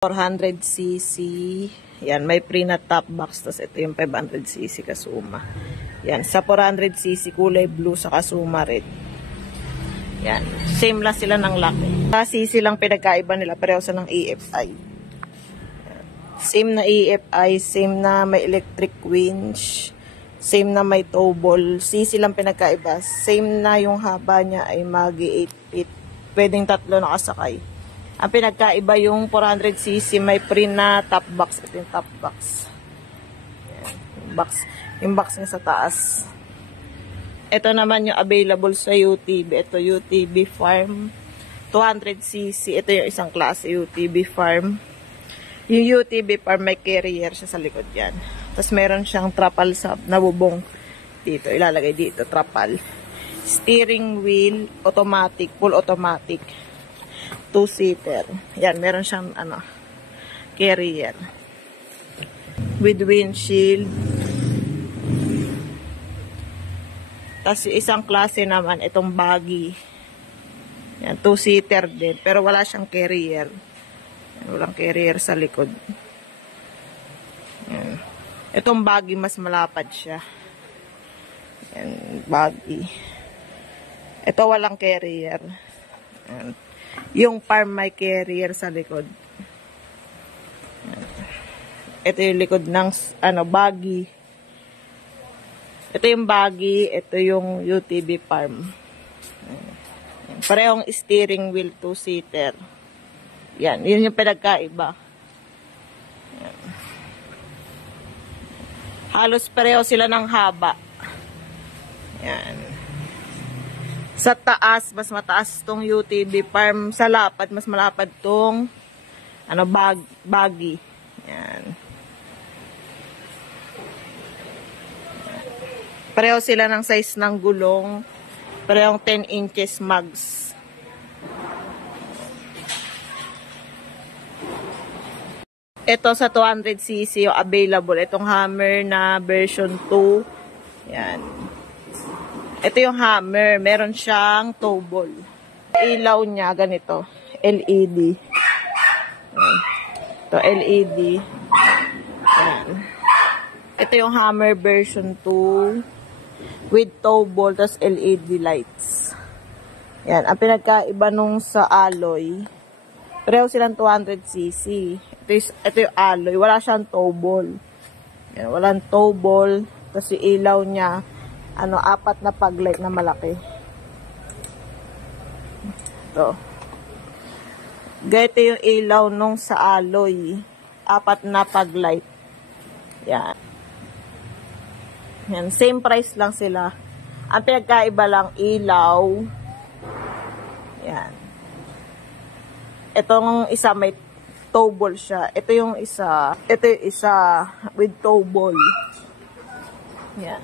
400cc. Yan, may pre na top box. Tapos ito yung 500cc Kasuma. Yan, sa 400cc kulay blue sa Kasuma red. Yan, same lang sila ng laki. Sa cc lang pinagkaiba nila, pareho sa ng EFI. Yan. Same na EFI, same na may electric winch, same na may tow ball. Cc lang pinagkaiba. Same na yung haba niya ay magi 8 feet. Pwedeng tatlo nakasakay. Ang pinagkaiba yung 400cc may pre na top box. Ito yung top box. Yan. Yung box niya sa taas. Ito naman yung available sa UTV. Ito UTV Farm 200cc. Ito yung isang klase UTV Farm. Yung UTV Farm may carrier siya sa likod yan. Tapos meron siyang trapal sa nabubong dito. Ilalagay dito trapal. Steering wheel automatic, full automatic. 2-seater. Yan, meron siyang carrier. With windshield. Tapos isang klase naman, itong buggy. Yan, 2-seater din. Pero wala siyang carrier. Yan, walang carrier sa likod. Yan. Itong buggy, mas malapad siya. Yan, buggy. Ito walang carrier. Yan. Yung farm may carrier sa likod. Ito yung likod ng buggy. Ito yung buggy, ito yung UTV farm. Parehong steering wheel 2-seater. Yan, yun yung pinagkaiba. Yan. Halos pareho sila ng haba. Yan. Sa taas, mas mataas tong UTV farm. Sa lapad, mas malapad tong buggy. Yan. Pareho sila ng size ng gulong. Parehong 10 inches mags. Ito sa 200cc yung available. Itong Hammer na version 2. Yan. Ito yung Hammer. Meron siyang tow ball. Ilaw niya, ganito. LED. Ayan. Ito, LED. Ayan. Ito yung Hammer version 2 with tow ball, tas LED lights. Ayan. Ang pinagkaiba nung sa alloy, pareho silang 200cc. Ito yung alloy. Wala siyang tow ball. Ayan. Walang tow ball. Tas yung ilaw niya, 4 na paglight na malaki. Ito. Ganito yung ilaw nung sa alloy. 4 na paglight. Yan. Yan. Same price lang sila. Ang pinagkaiba lang, ilaw. Yan. Itong isa may tow ball siya. Ito yung isa with tow ball. Yan.